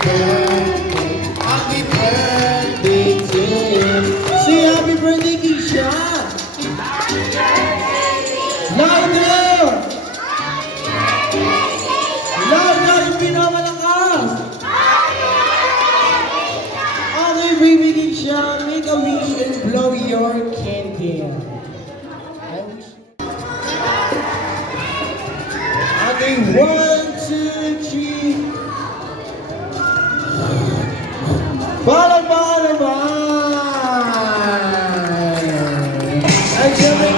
Happy birthday to you. Say happy birthday, Keisha. Louder! Louder yung pinamalakas. Okay, baby Keisha, make a wish and blow your candle. Okay, 1, 2, 3. Bye! Ay, siyempre,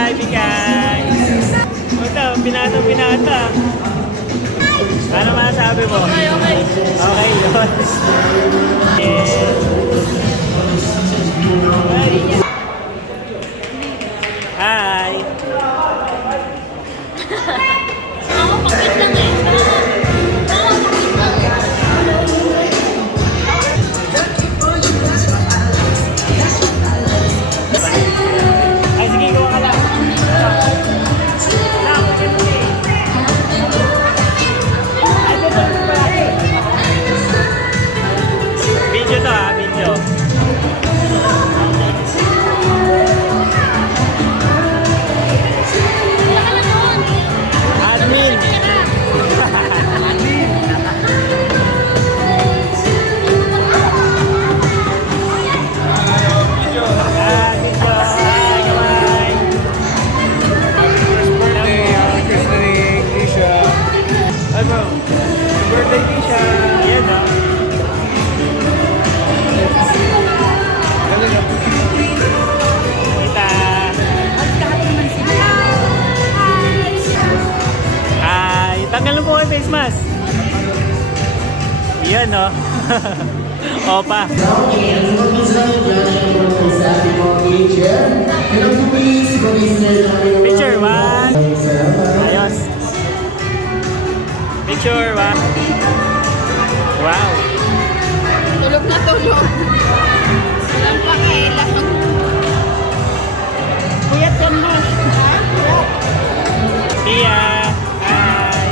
Hi guys! Ito, pinata. Ano masasabi mo? Okay. Okay, yun. Hi! Ako, pakit lang eh. Ay, sige, gawa ka lang. Video to ha, video. Admin! Birthday, Keisha! Yan o. Kita! Ay, tanggal mo po kayo face mask. Yan o. Opa. Picture, one. Ayos. Picture, one. Wow. Tulog na tulog. Walang pakailan. Kuyat yan mo. Tia. Hi.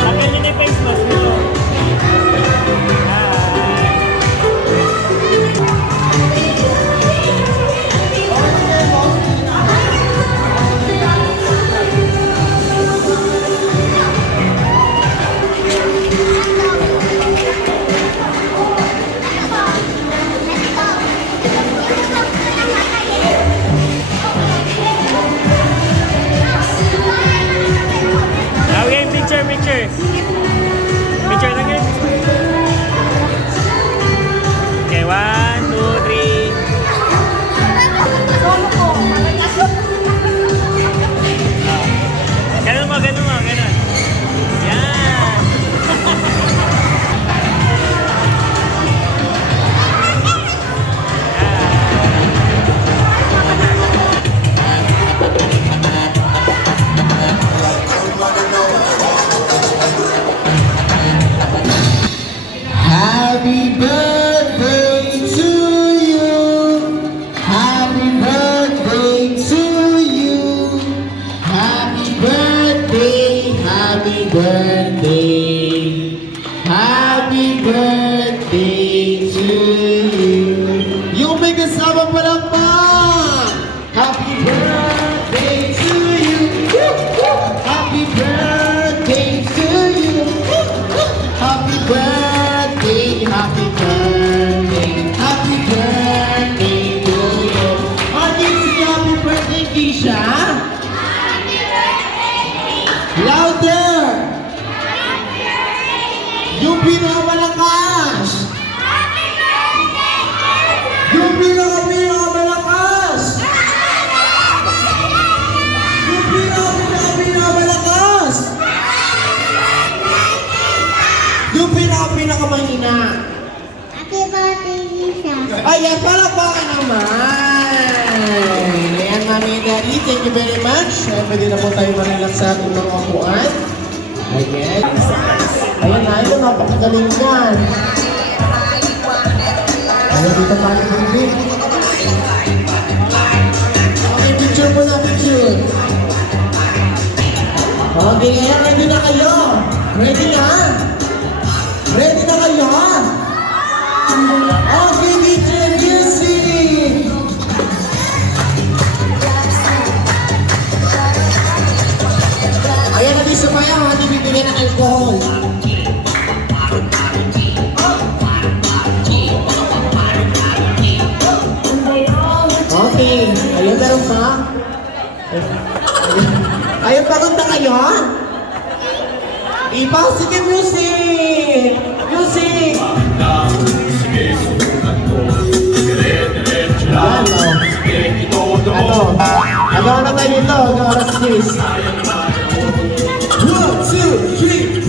Tanggal niyo na yung face mask mo. Hi. Daddy. Thank you very much. Pwede na po tayo marilak sa ating mga upuan. Ayan. Ayan na, ito napakagaling yan. Ayan, dito tayo baby. Okay, picture po na, picture. Okay, ayan, ready na kayo. Ready na? Ready na kayo? Okay, picture music. Ayan, natin sumayaw, hindi bibigyan ng alcohol. Okay, ayun meron pa. Ayun, pagod na kayo, ha? Ipaw, sige, music! Music! Yan, oh. Ano na tayo dito? Hanggang oras 6. 1, 2, 3.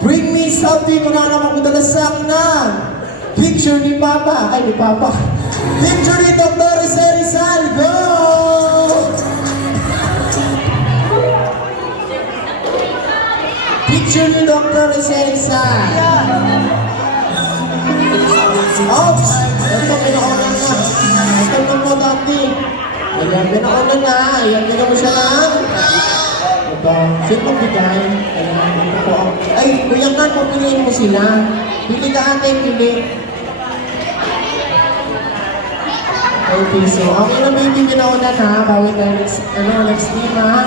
Bring me something na naman ko sa akin na picture ni Papa. Ay, ni Papa. Picture ni Dr. Rizal. Go! Picture ni Dr. Rizal. Oops! Ito, pinauna na. Ito na mo dati. Ayan, pinauna na. Ayan, bigyan mo siya lang. Ito, sino magbigay? Ayan, ito po. Ay, kuya ka, papiliin mo sila. Pili ka ate, pili. Okay, so, okay na baby, pinauna na. Bawit tayo next team, ha?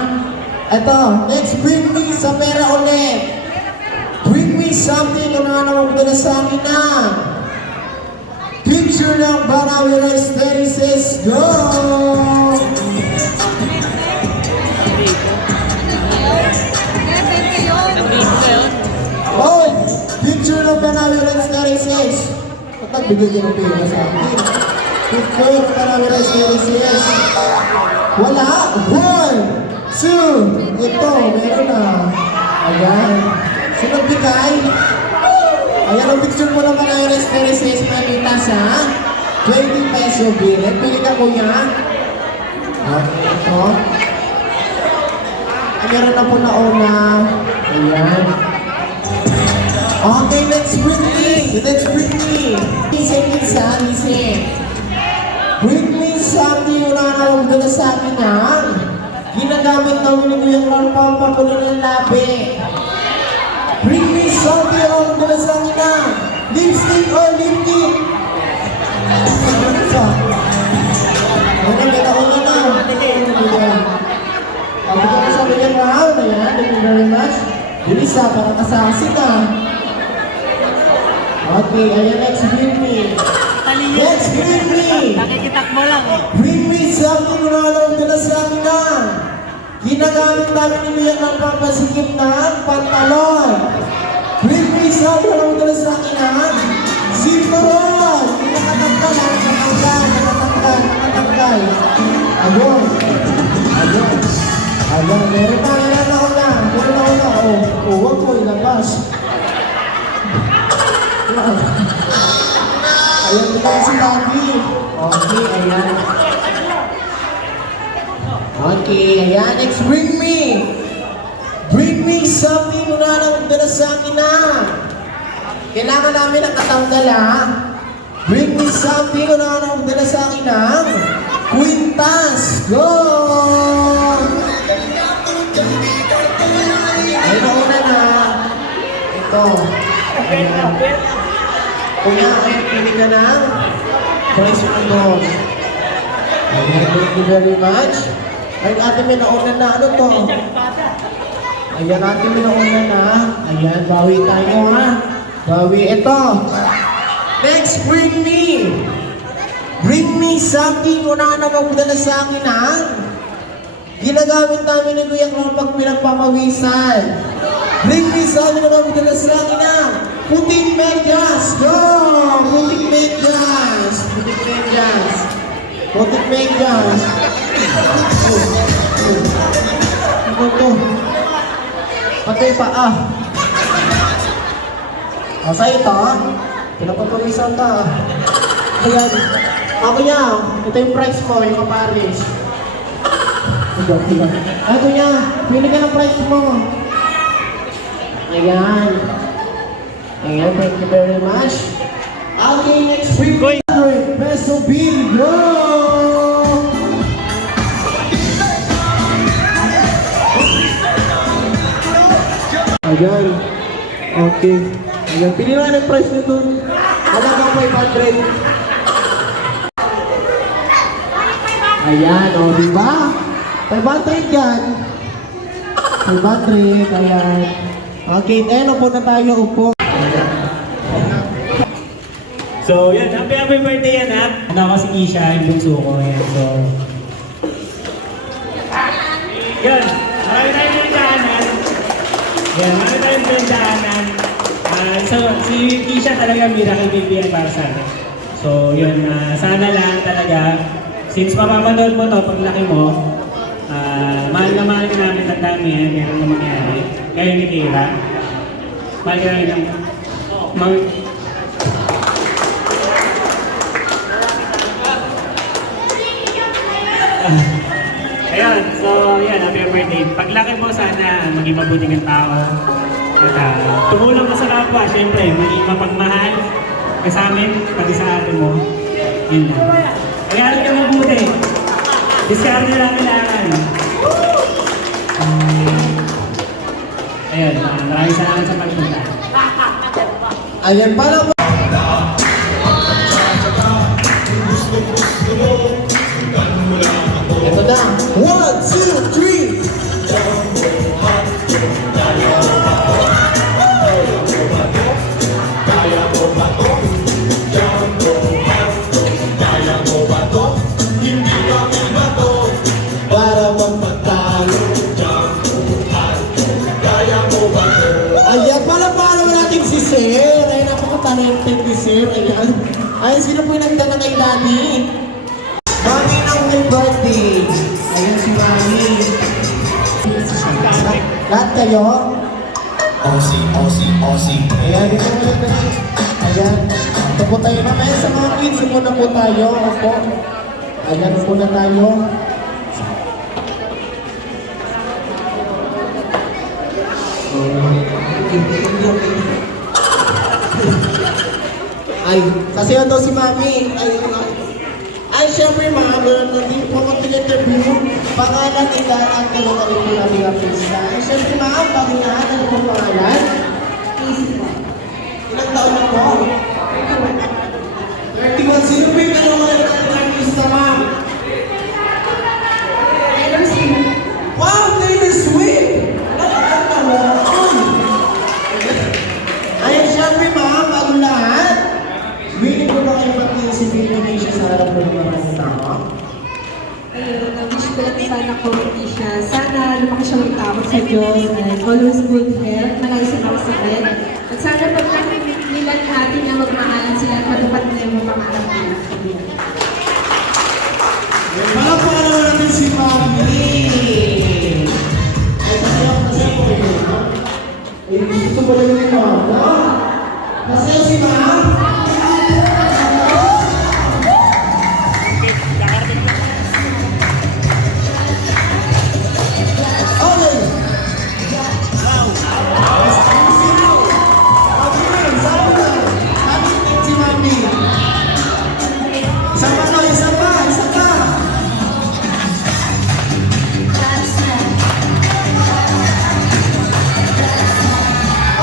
Ito, next, bring me sa pera ulit. Bring me something na naman ko na sa akin na. Picture ng Banawi Rice Terraces. Go! Oh! Picture ng Banawi Rice Terraces. Ba't nagbigay ng pera sa akin? Picture ng Banawi Rice Terraces. Wala! 1, 2, ito, meron na. Ayan. Sino bigay? Ayan ang picture mo naman ng Rice Terraces. Makita sa 20 peso bill. Pili ka kuya. Okay, ito. Meron na po na una. Ayan. Okay, let's bring me. Let's bring me. Listen. Bring me something yung nakakawag na sa akin na ginagamit namin ni Kuya Carl pampakulo ng labi. Bring me something yung nakakawag na sa akin na lipstick or lip tint. Una na. Sabi ko sa Kuya Carl, ayan, thank you very much. Bilis ha, para kasasi ka. Okay, ayan, next bring me. Let's bring me! Nakikitak mo lang. Bring me something na alam ko na sa akin na ginagamit namin ni Mia ng pampasikip ng pantalon. Bring me something na alam ko na sa akin na sinturon! Nakatanggal. Ayun. Meron na una. Oh, huwag mo ilabas. Ayan ito si Daddy. Okay, ayan. Okay, ayan. Next, bring me. Bring me something na nakagdala sa akin na. Kailangan namin ang katanggal, ha? Bring me something na nakagdala sa akin na. Quintas. Go! Ay, nauna na. Ito. Ayan. Kuya, pili ka na. Price mo doon. Ayan, thank you very much. Ay, ate, may nauna na. Ano to? Ayan, ate, may nauna na. Ayan, bawi tayo, ha? Bawi, ito. Next, bring me. Bring me something na magdala sa akin, ha? Ginagamit namin ni Kuya Carl pag pinagpapawisan. Bring me something na magdala sa akin, ha? Puting medyas! Go! Puting medyas! Ano to? Patay pa, ah! Asa ito? Pinapapawisan ka, ah. Ayan. Ako niya, ito yung price mo, yung kapares. Ito niya, pili ka ng price mo. Ayan. Ayan, thank you very much. Okay, next week, Koy. 100 peso bill, go! Ayan. Okay. Ayan, pili na ng price nito. Halagang 500. Ayan, o, diba? 500 yan. 500, ayan. Okay, upo na tayo, upo. So, yan. Happy birthday yan, ha? Ano ako si Isha, yung bunso ko. Yan. So, yan. Marami tayong pinagdaanan. Yan. Marami tayong pinagdaanan. So, si Isha talaga miracle baby yan para sa akin. So, yun. Sana lang talaga, since mapapanood mo to, paglaki mo, mahal na mahal ka namin, tandaan mo yan, meron na mangyari. Kayo ni Kira. Mahal ka namin ng... Ayun, so yan, happy birthday. Paglaki mo, sana maging mabuti kang tao. At tumulong ka sa kapwa, syempre, maging mapagmahal ka sa amin, pati sa ate mo. Yun lang. Mag-aaral ka mabuti. Diskarte lang kailangan. Ayun, maraming salamat sa pagpunta. Ayan, para po. Ito na. 1, 2, 3. Para magpatalo. Ayan, para natin si Sir. Ay, napaka-talented ni Sir. Ayan. Ay, sino po yung nagdala kay Daddy? Mami ng may birthday. Ayan si Mami. Lahat kayo? Aussie. Ayan, dito mo lang. Ayan. Ito po tayo. Mamaya sa mga kids, muna po tayo. Opo. Ayan po na tayo. Ay, kasi daw si Mami. Ay, syempre mga hindi po ako tiniterview. Pangalan nila at kalungarin po namin ang pista. Ay, syempre mga, bago na, ano po pangalan? Ilang taon na po? 31. Sino po yung kalungarin ang pista, ma'am? Wow, Taylor Swift! Ay, syempre ma'am, bago lahat, willing ko ba kayo participate siya sa harap ng mga tao? Ayun, wish ko lang sana ko hindi siya. Sana lumaki siya magtakot sa Diyos and always good health, malaki sa mga sakit. At sana pag nila natin na magmahalan sila at matupad na yung pangarap nila. Palakpakan naman natin si Mami! Ay, masaya po kayo. Eh, gusto ko lang yung mama. Masaya si Ma'am? Okay! Si Mami. Isa pa.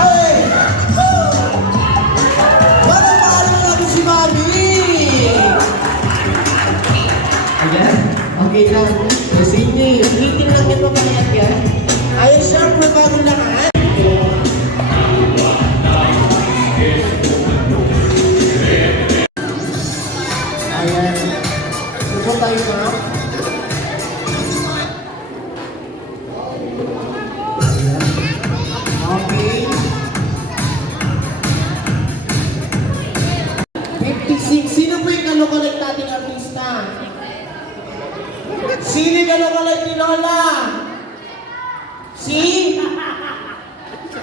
Ay! Para paano natin si Mami? Ayan, okay lang. Kasi hindi, ulitin lang yan mamayat yan. Ayun, syempre bago lahat. Ayan. Suko tayo na. Okay. 56. Sino po yung kalokolag nating artista? Sino yung kalokolag ni Lola? Si?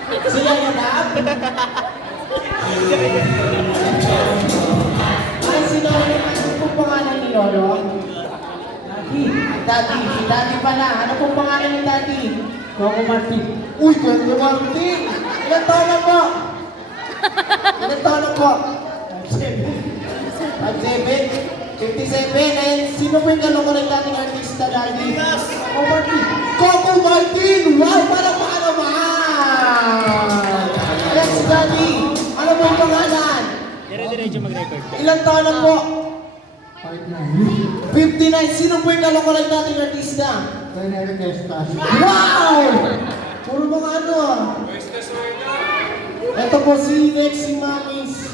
Si Yaya Lab? Ay, si Lola. Ano po pangalan ni Lolo? Daddy. Si Daddy pala. Ano pong pangalan ni Daddy? Coco Martin. Uy, Coco Martin! Ilan taon na po? Ilan taon na po? 57? 57? And sino po yung kalukulit nating artista, Daddy? Coco Martin. Coco Martin! Wow! Palakpakan naman! Yes, Daddy! Ano po yung pangalan? Dire-diretso mag-record. Ilan taon na po? 59. Sino po yung kalukulit nating artista? Wow! Puro mga ano ah. Ito po si Lexi Mamis.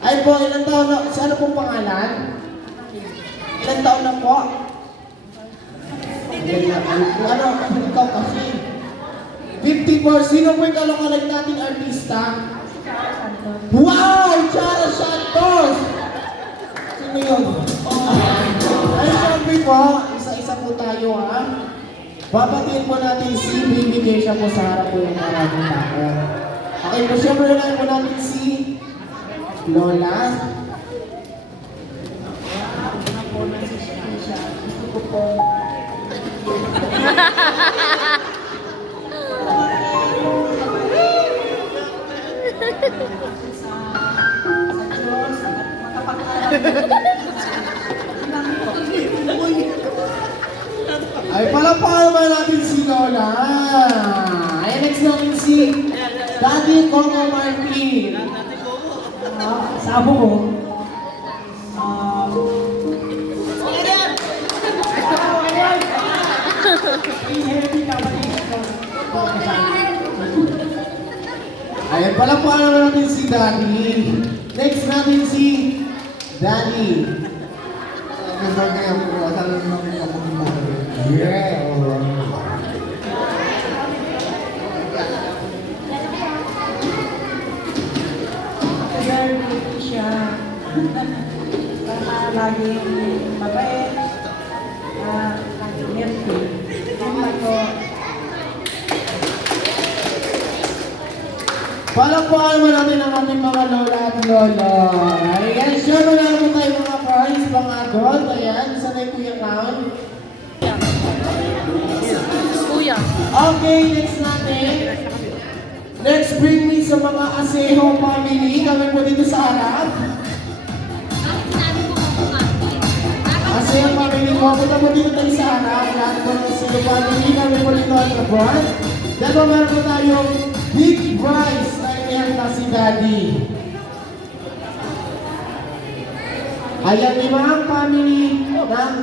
Ay po, ilang taon na, sa ano pong pangalan? Ilang taon na po? Ano, ikaw kasi. 54, sino po yung kalukulit nating artista? Wow! Chara Santos! Sino yun? Ay, syempre po, isa-isa po tayo ha. Babatiin po natin si Baby Keisha po sa harap po ng maraming tao. Okay po, syempre na po natin si Lola. Ay, palapaan naman natin si Lola. Ay, next natin si Daddy Coco Martin. Sa abo ko. Ayan, palapaan naman natin si Daddy. Next natin si Daddy. Yeah, alright. Kaya siya para laging mabait laging healthy. Ako, Palakpakan naman natin ang ating mga lola at lolo. Ayan, sure na po tayo mga boys, mga adult. Ayan, isa na yung Kuya Clown. Kuya. Okay, next natin. Let's bring me sa mga Aseho family. Kami po dito sa harap. Aseho family po. Punta po dito tayo sa harap. Lahat po ng Aseho family. Kami po dito at abroad. Dahil po meron po tayong big prize na inihanda si Daddy. Ayan, limang family ng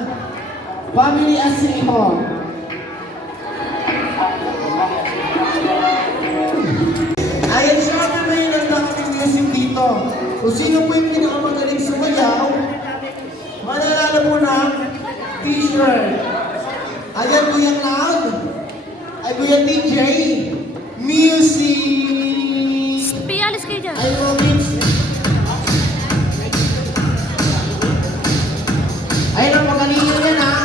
Family Aseho. Ayan siya na may nagtakating music dito. Kung sino po yung pinakamagaling sumayaw, mananalo po ng t-shirt. Ayan, Kuya Cloud. Ay, Kuya DJ. Music. Pialis kayo dyan. Ay, Robin. Ayun ang magaling yan ha.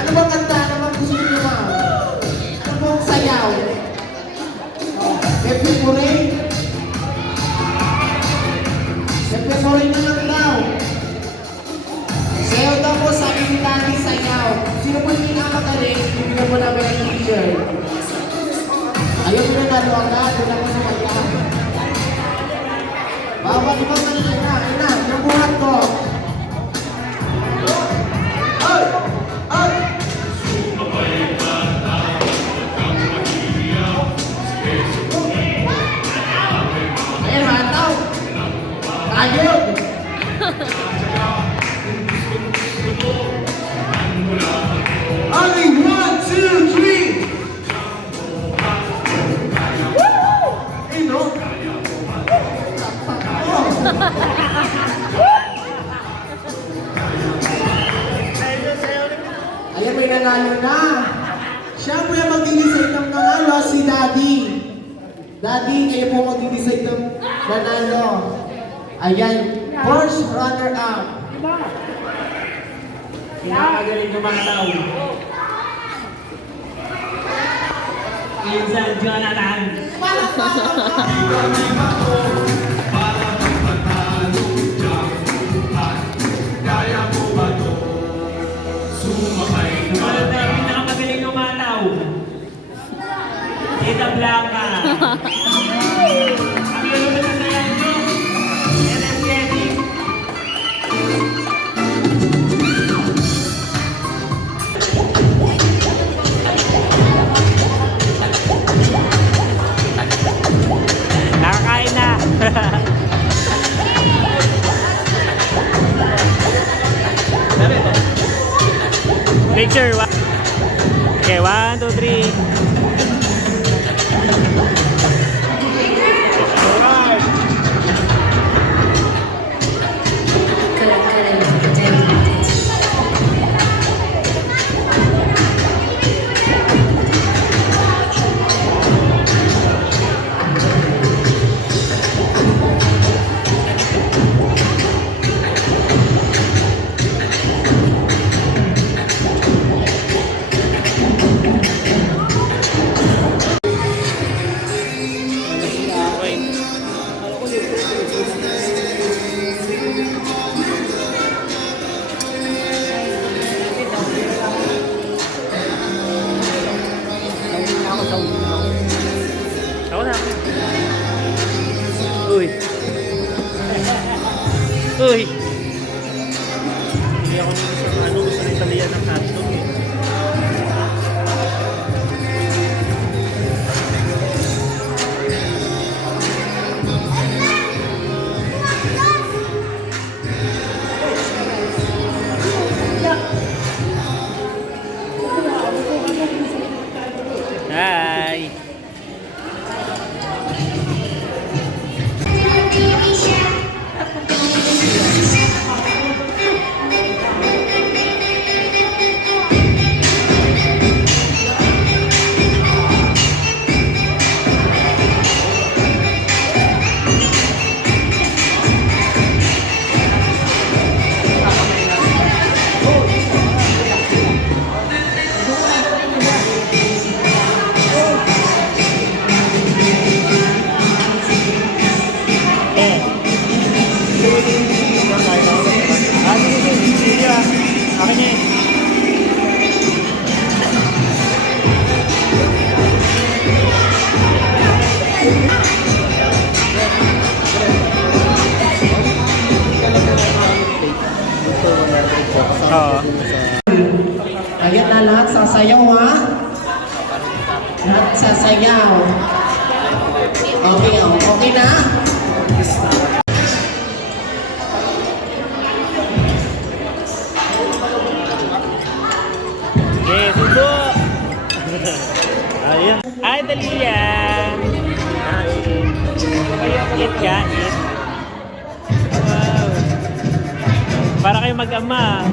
Ano ba kanta naman gusto niyo ma? Ano pong sayaw? Pepe Pure? Pepe Pure na lang daw. Sayaw daw po sa Daddy sayaw. Sino po yung pinakamagaling? Bibigyan po namin ang t-shirt. Ayaw ko na nalo agad. Doon ako sa kanya. Bawal ba kanina na? Ina, yung buhat ko. Ay! Ay! Ayan, hataw! Ayun! Only 1, 2, 3! Hey, no? Ayan, may nanalo na. Siyempre, mag-decide ng nanalo si Daddy. Daddy, kayo po mag-decide ng nanalo. Ayan, first runner-up. Pinakagaling kumataw. Minsan, Jonathan. Palakpakan! Okay. Sumunod na pinakamagaling umataw. Tita Blanca. Ang gano'n ba sa sayan nyo? Energetic. Nakakain na. Picture. Okay, 1, 2, 3. Ako na. Uy. Uy. Hindi ako gusto ng Italian ng hotdog eh. Hi. Oo. Ayan na, lahat sasayaw ha. Lahat sasayaw. Okay, okay na? Okay, subo. Ayun. Ay, dali yan. Eat ka, eat. Wow. Para kayo mag-ama.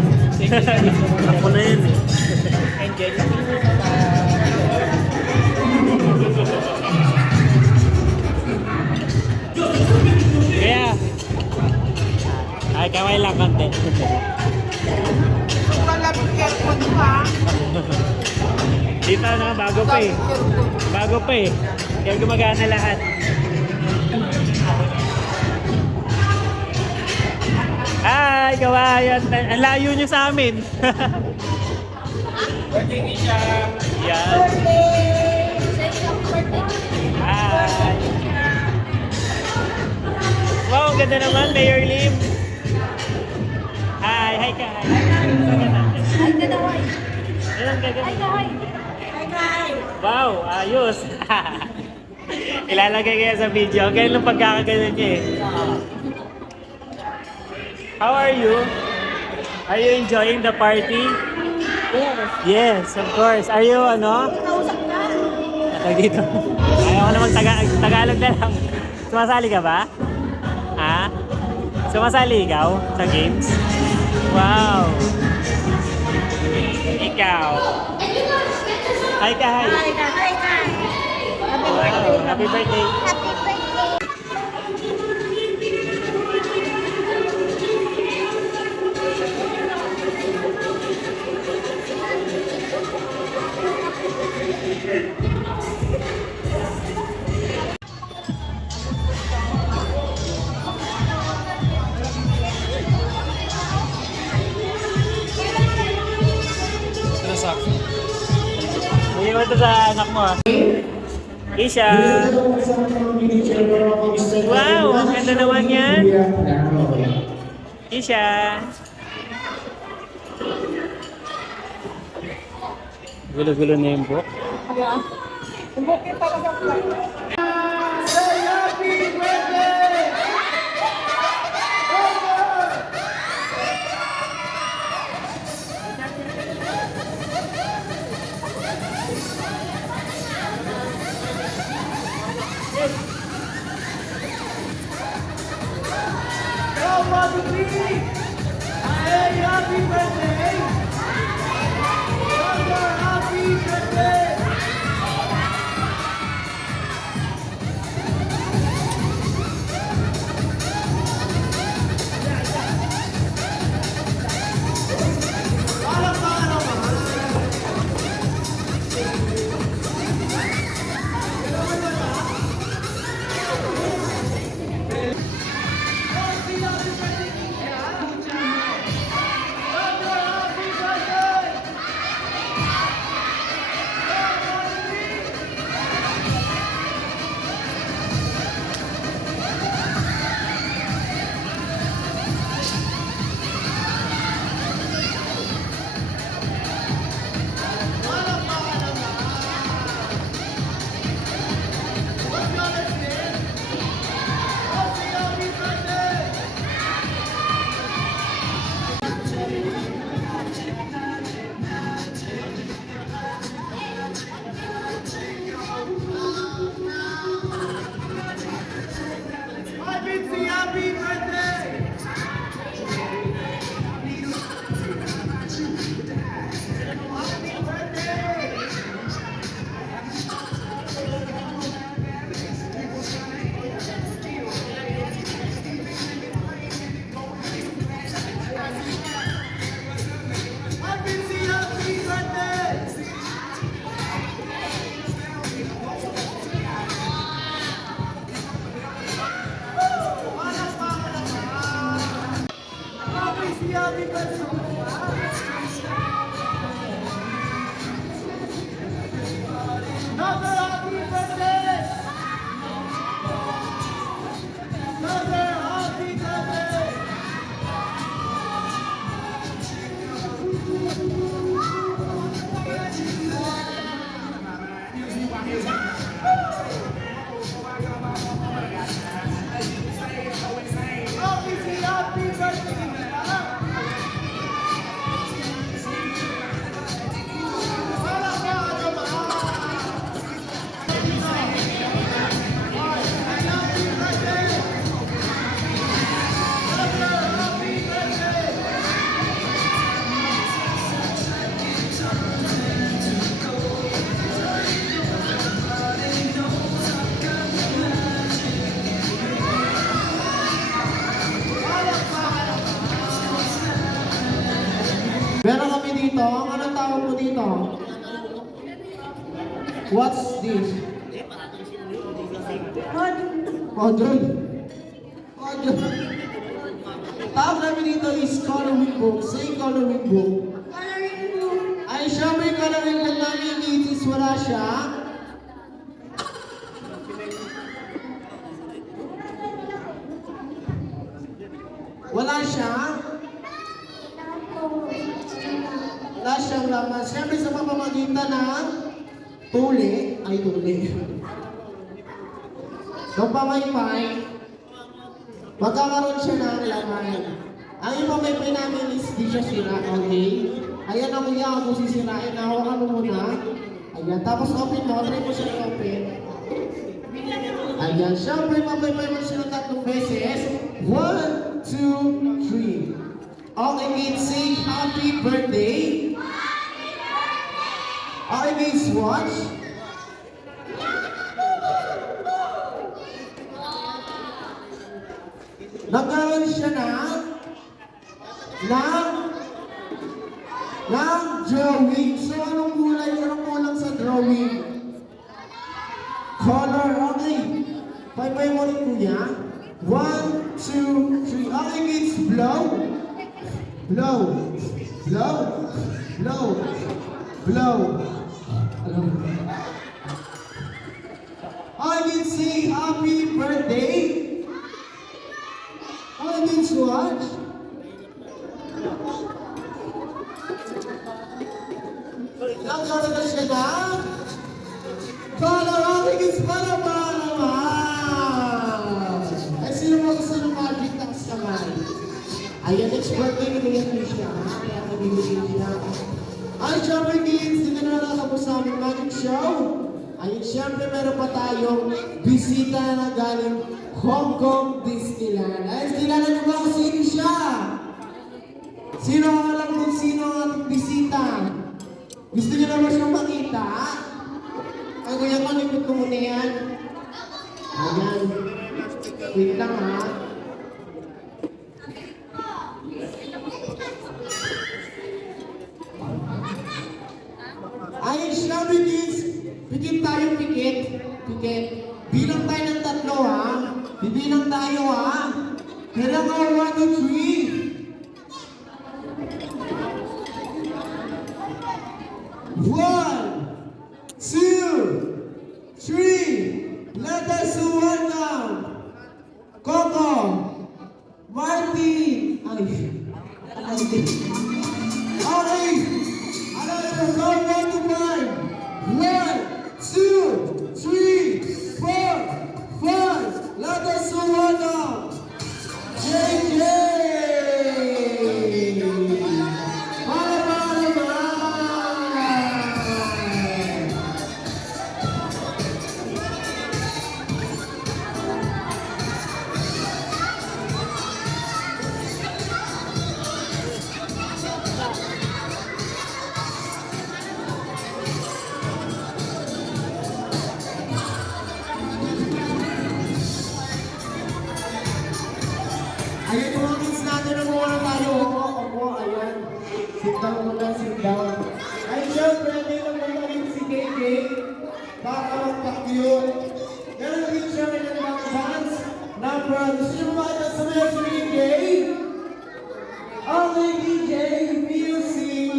Ako na yun eh. Kaya, ay kamay lang konti. Dito na, bago pa eh. Bago pa eh. Kaya gumagana lahat. Ay, kawayan. Ang layo nyo sa amin. Birthday ni siya. Yan. Hi. Wow, ang ganda naman, Mayor Lim. Hi, hi ka. Hi. Ilan gagawin? Wow, ayos. Ilalagay kaya sa video. Ganyan lang pagkakaganon niya eh. How are you? Are you enjoying the party? Yes, of course. Are you ano? Dito. Ayaw ko na Tagalog na lang. Sumasali ka ba? Ha? Sumasali ikaw sa games? Wow! Ikaw? Hi ka, hi! Wow, happy birthday! Saksak. Iwan to sa anak mo ah. Isha! Wow! Ang ganda naman yan! Isha! Gulo-gulo na yung book. Meron kami dito. Anong tawag mo dito? What's this? Module. Module. Tawag namin dito is coloring book. Say coloring book. Ay, siya may coloring book namin. Itis, wala siya. Wala siya. Wala siyang laman. Siyempre sa pamamagitan ng tuli, ay tuli. Nung pamaypay, magkakaroon siya ng laman. Ang ipamaypay namin is di siya sira, okay? Ayan ang kuya, kung sisirain, hawakan mo muna. Ayan, tapos open mo, try mo siya i-open. Ayan, siyempre pamaypay mo siya ng 3 beses. 1, 2, 3. Okay, kids, say happy birthday. Okay, kids, watch. Nagkaroon siya ng drawing. So, anong kulay? Anong kulang sa drawing? Color, okay. Pay mo rin kuya. 1, 2, 3. Okay, kids, blow. Blow. Blow. Blow. Blow. I can say happy birthday. I can watch. Nagkakaroon siya na. Para naman. Ay, sino mo gusto ng magic ng kamay? Ayan, next birthday ni Kuya Trisha. Kaya nabibigyan niya. Ay, syempre kids, hindi na nakakapos sa aming magic show. Ay, syempre meron pa tayong bisita na galing Hong Kong Disneyland. Ay, kilala niyo ba kung sino siya? Sino ang alam kung sino ang ating bisita? Gusto niyo naman siyang makita? Ay, kuya ko, lipot ko muna yan. Ayan. Wait lang ha. Ayun siya, kids. Pikit tayo, pikit. Pikit. Bilang tayo ng 3 ha. Bibilang tayo ha. Kailangan 1, 2, 3. 1, 2, 3. Let us welcome Coco, Martin. Ay. Okay. Ano na go 1 to 9. 1, 2, 3, 4, 5. Let us welcome JJ. Ayan yung mga kids natin na muna tayo. Opo, ayan. Sit down muna, sit down. Ay, syempre, may nagmamalit si KK. Baka magpa-cute. Meron din siya rin ng mga fans. Number, gusto nyo makita sa mga si KK? Only DJ Music.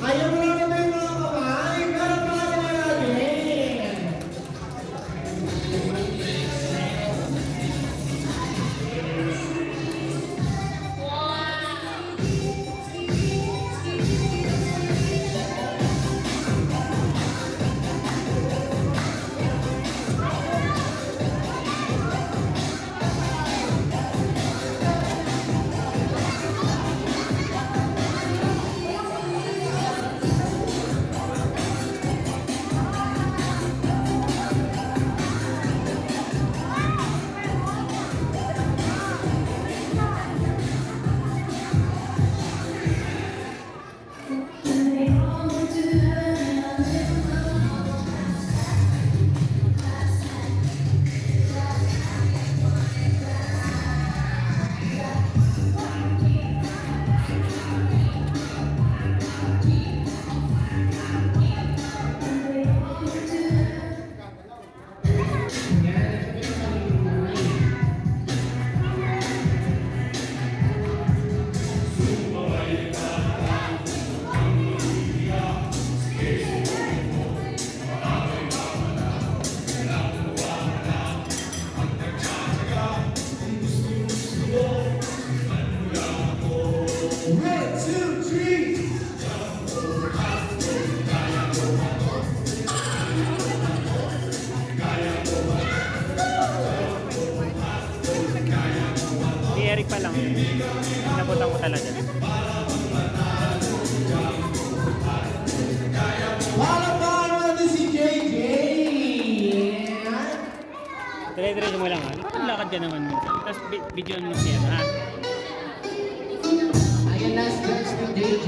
Ayaw mo naman tayo mga kamay, pero paano na natin? Si Eric pa lang. Nabutan ko talaga. Palakpakan natin si JJ! Dire-diretso mo lang ha. Lakad ka naman minsan. tapos video mo siya, ha? Ayan, last dance ni JJ.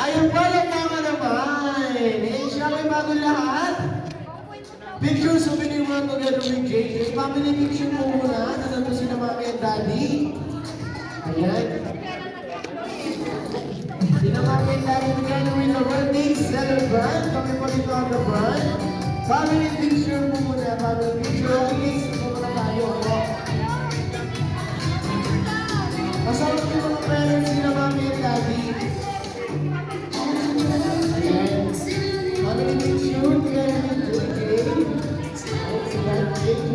Ayun pa yung mga naman. Eh, siya may bago lahat. Picture souvenir mo together with JJ. Family picture mo muna. Nandito sila mami at daddy. Ayan. Sila mami at daddy together with the birthday celebrant. Kami pa dito ang the brand. Family picture mo muna. Family picture. Okay, guys. Muna tayo. Kasama ko yung mga parents sila mami at daddy. Ayan. Family picture together with JJ.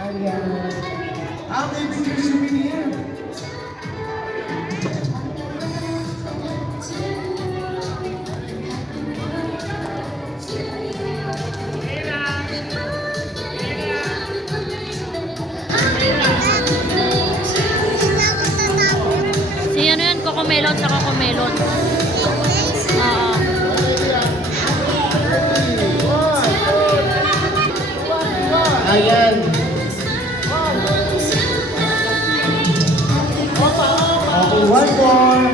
Ayan. Ang picture souvenir. Si ano yan, Cocomelon sa Cocomelon. Oo. Ayan. Okay, one more.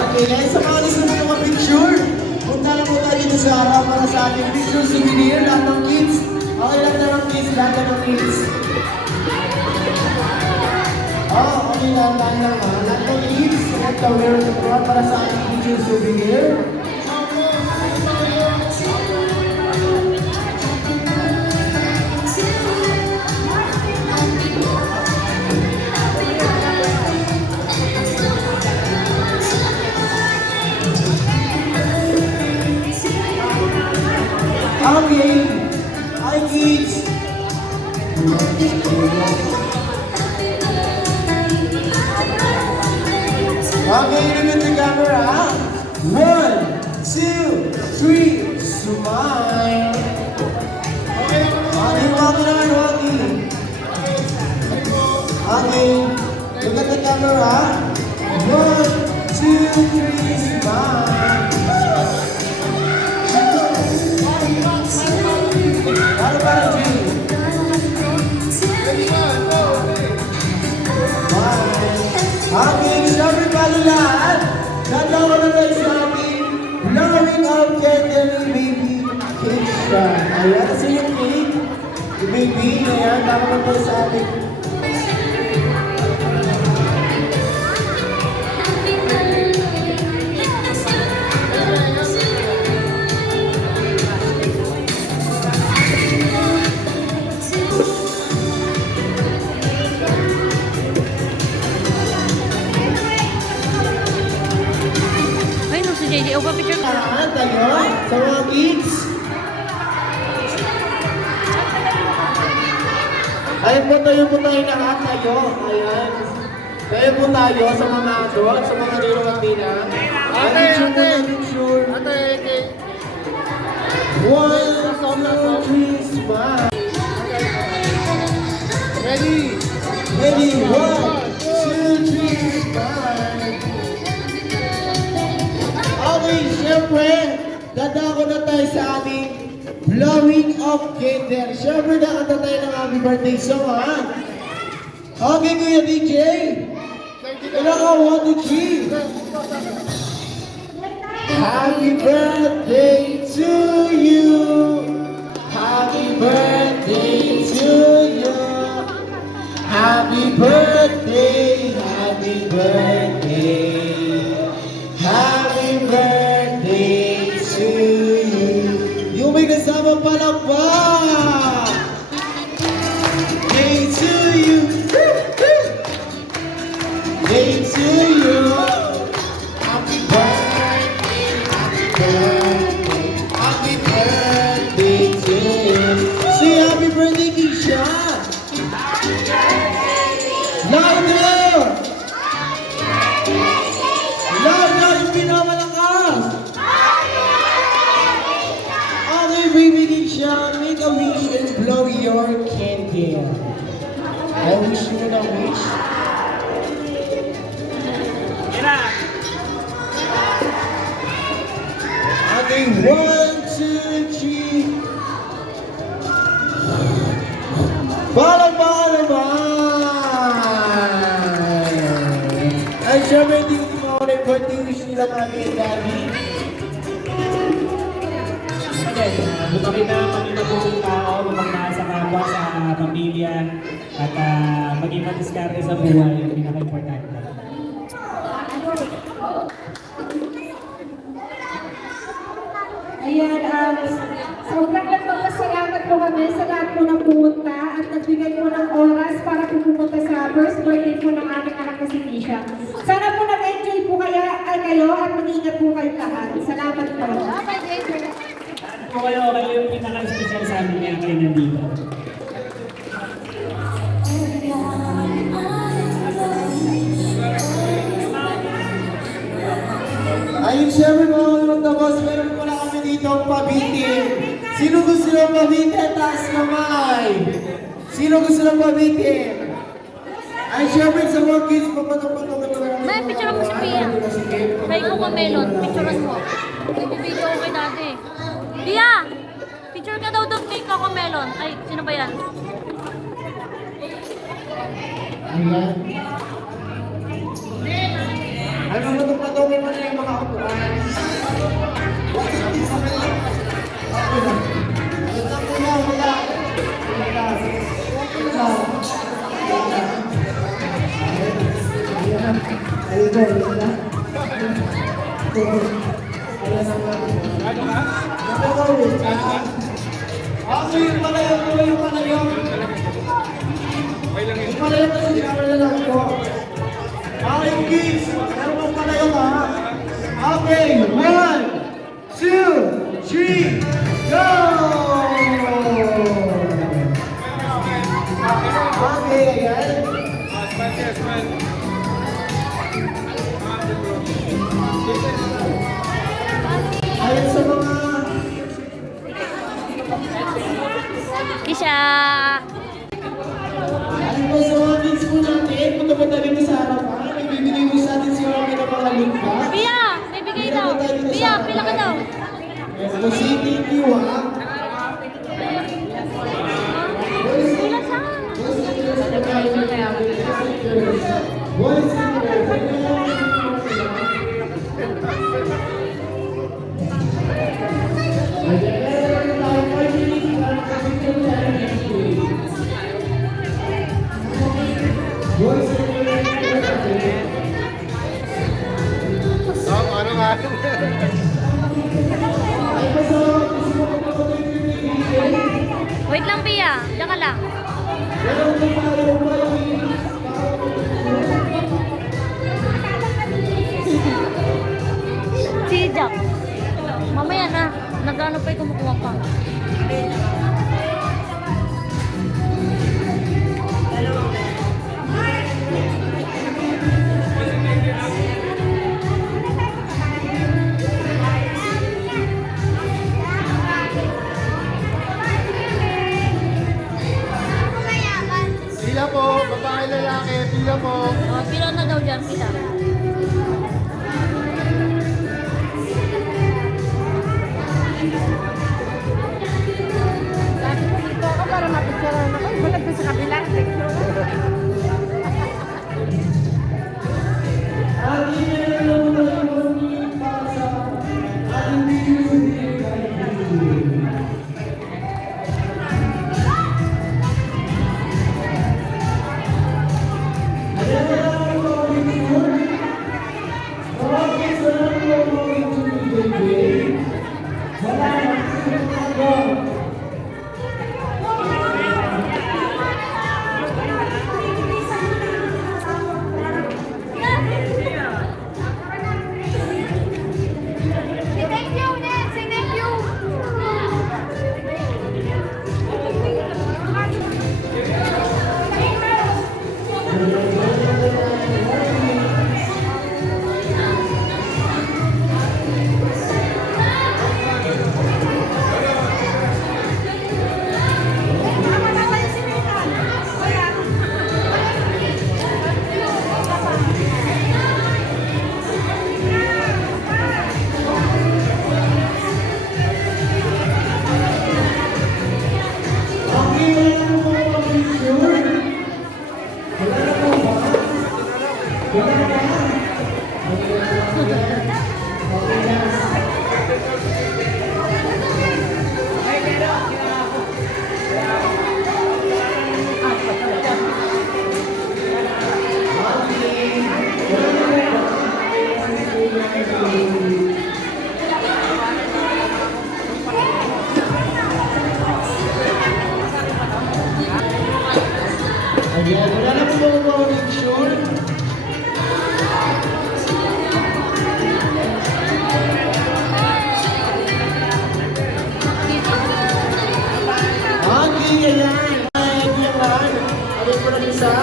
Okay, guys, sa mga gusto mo yung picture, punta lang po tayo dito sa harap para sa ating picture souvenir. Lahat ng kids. Okay lang na ng kids, lahat ng kids. Oh, okay lang, lahat ng lahat ng kids. Ito, meron ng front para sa ating picture souvenir. Okay, hi kids. Okay, look at the camera. 1, 2, 3, smile. Okay, walkie naman, walkie. Okay, look at the camera. 1, 2, 3, smile. Para G. Okay, sabi pala lahat. Natawa na tayo sa ating blowing out candle baby cake siya. Ayan, kasi yung cake, yung baby, ayan, tama na tayo sa ating Ay, no, si JJ. O, pa-picture ka. lahat, ayun, sa mga kids. Ayun po tayo lahat tayo. Ayan. Tayo po tayo sa mga adult, sa mga lilo at nila. Picture po na picture. 1, 2, 3, smile. Ready? Ready, 1, 2, 3, smile. Okay, syempre, dadako na tayo sa aming blowing of candle. Syempre, nakanta tayo ng happy birthday song, ha? Okay, Kuya DJ. Kailangan 1, 2, 3. Happy birthday to you. Happy birthday to you. Happy birthday, happy birthday. Happy birthday to you. Yung may kasama palakpak. Day to you. Day to you. Happy birthday, happy birthday. Happy birthday to you. Say happy birthday, Keisha. Louder! 1, 2, 3. Palakpakan naman! Ay, syempre, hindi ko mawala yung birthday wish nila mami and daddy. Again, lumaki na maging buong tao, lumaki sa kapwa, sa pamilya, at maging madiskarte sa buhay, yung pinaka-importante. Ayan, sobrang nagpapasalamat po kami sa lahat po ng pumunta at nagbigay po ng oras para po pumunta sa first birthday po ng aming anak na si Tisha. Sana po nag-enjoy po kayo at mag-ingat po kayo lahat. Salamat po. Kung kayo yung pinaka-special sa amin kaya kayo nandito. Ayun, syempre mga magtabos, meron po na kami dito ang pabitin. Sino gusto ng pabitin? Taas kamay. Sino gusto ng pabitin? Ay, syempre sa mga kids, papatapatong na. May picture mo si Pia. Kay Coco Melon, picturean mo. Bibidyo ko kay dati. Pia! Picture ka daw doon kay Coco Melon. Ay, sino ba yan? Ayan. Ay, papatong mo na yung mga upuan. Okay, yung pala yung kasi camera lang po. Okay, kids, meron pong pala yung Okay, 1, 2, 3, go! Okay, ayan. Ayan sa mga... Tisha! Ayan po sa mga kids po natin, punta ba tayo dito sa harapan? Nagbibigay mo sa atin si Romy ng mga lingka. Pia! May bigay daw. Pia, pila ka daw. So, si thank you, ha? Pila siya. Wait lang, Pia. Diyan ka lang. Si Jack. Mamaya na. Nag-ano pa yung kumukuha pa. Ayan, wala na po mga picture. Okay, ayan. Ay, yan. Ano po lang isa?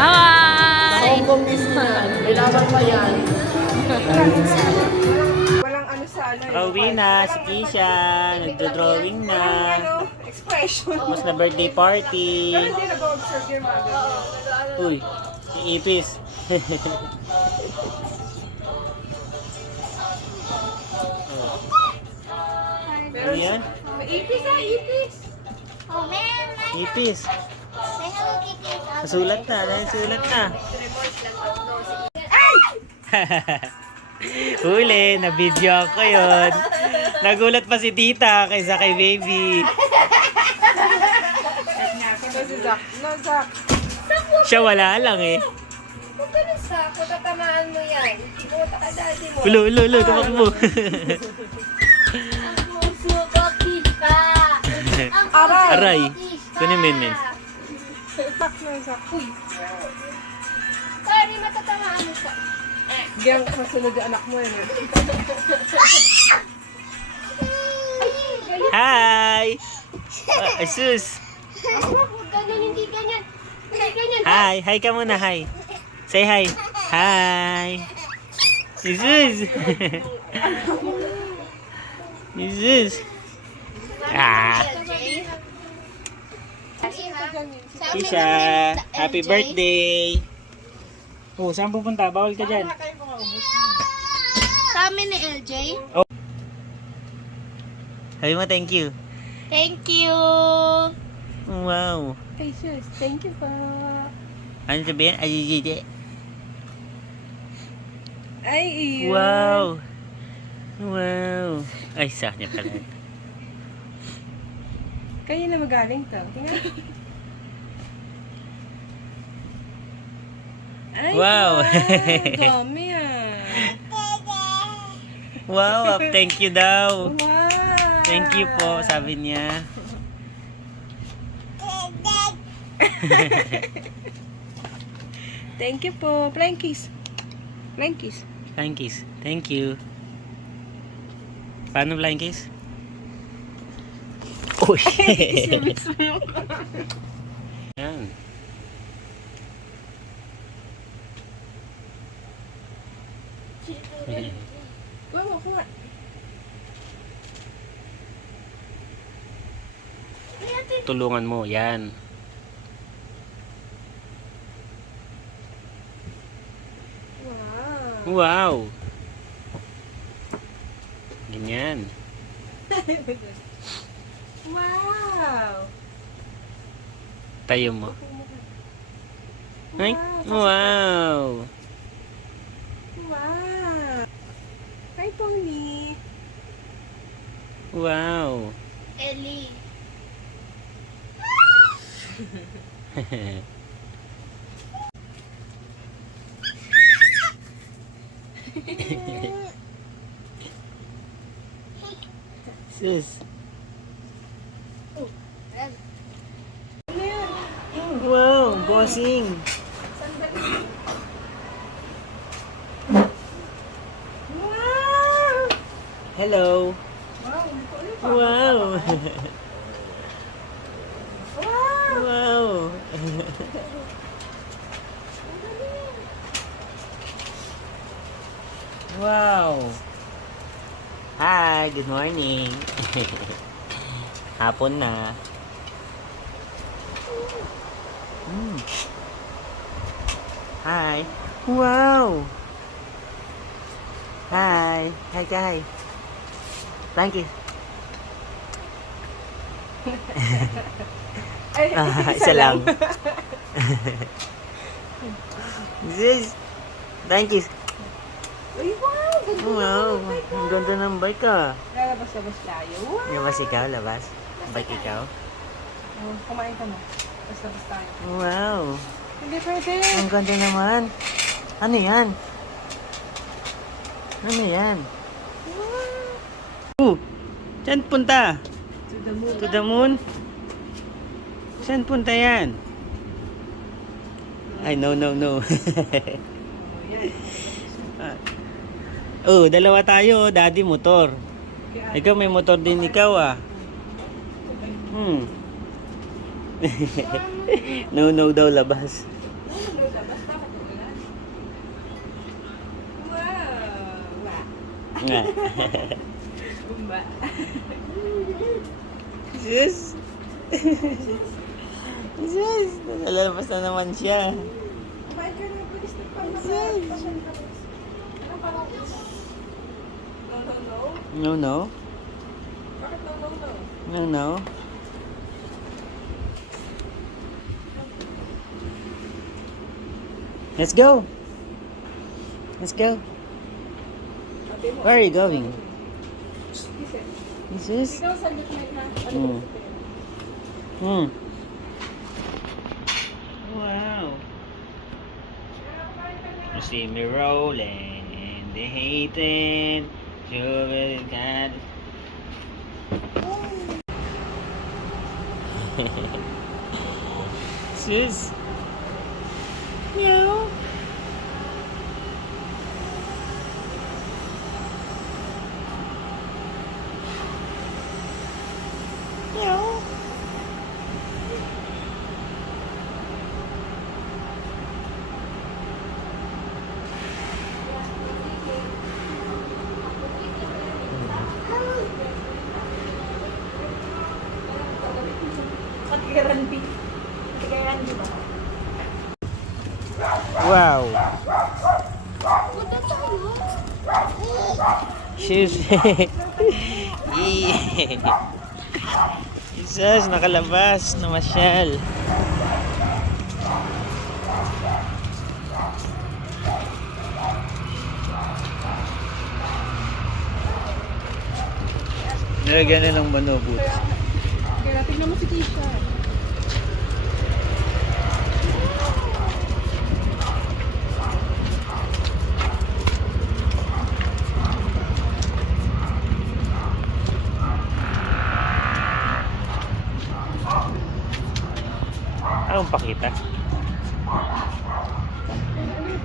Hi! Hong Kong Disneyland. May laban pa yan. Walang ano sa ano. Pauwi na si Kisha. Nagdo-drawing na. Expression. Tapos na birthday party. Hindi nag-observe yung mga ganyan. Uy, iipis. Ano yan? Ipis ah, ipis. Oh, man! Ipis. Say hello, Kitty. Nasulat na, nasulat na. Huli, na-video ako yun. Nagulat pa si tita kaysa kay baby. Ito si Zach. No, Zach. Siya wala lang eh. Huwag ka na Zach. Kung tatamaan mo yan. Ibuta ka daddy mo. Ulo, tumakbo. Ang puso ko, Kita. Ang Aray. Aray, kunin mo yun. Zach na Zach. Uy. Sorry, matatamaan mo siya. Diyan masunod yung anak mo yun. Hi! Ay, sus! Huwag ganyan, hindi ganyan. Hindi ganyan. Hi! Hi ka muna, hi! Say hi! Hi! Jesus! Jesus! Ah! Kisha! Happy birthday! Oh, saan pupunta? Bawal ka dyan. Sa amin ni LJ. Sabi mo thank you. Thank you. Wow! Hey, sis. Thank you pa. Ano sabihin? Ajijiji. Ay, iyo. Wow! Wow! Ay, sa niya pala. Kaya na magaling to. Tingnan. Ay, Wow. dami ah. Wow! Thank you daw. Wow. Thank you po, sabi niya. Thank you po. Flying kiss. Flying kiss. Flying kiss. Thank you. Paano flying kiss? Uy! Yan. Wow, kuha. Tulungan mo, yan. Wow. Wow! Ganyan. Wow. Tayo mo. Ay, wow! Wow. Hi, Pony. Wow! Ellie. Sus. Wow, bossing. Wow. Hello. Wow. Wow. Wow. Hi, good morning. Hapon na. Hi. Wow. Hi. Hi, hi. Thank you. Ay, Isa lang. Sis, thank you. Uy, wow! Ganda Wow, ang ganda ng bike ah. Lalabas-labas tayo. Wow! Labas ikaw, labas. Bike ikaw. Kumain ka na. Labas-labas tayo. Wow, Hindi pwede. ang ganda naman. Ano yan? Ano yan? Saan punta? To the moon. To the moon? Saan punta yan? Ay, no. Oh, dalawa tayo. Daddy motor. Ikaw may motor din ikaw ah. No daw labas. Wow! Nga. Bumba. Sus. Sus. Nalalabas na naman siya. Kumain ka na. Bilis na pa. Pasal ka. Ano pa lang? No. No. Bakit no? No. Let's go. Where are you going? This is? Ikaw sa gitna na. Wow. You see me rolling, they hating, sure it can. Sis. Meow. Meow. Wow. She's Jesus, nakalabas, namasyal. Nilagyan na ng manobot. Kaya tingnan mo si Kisha. Anong pakita? Ano yung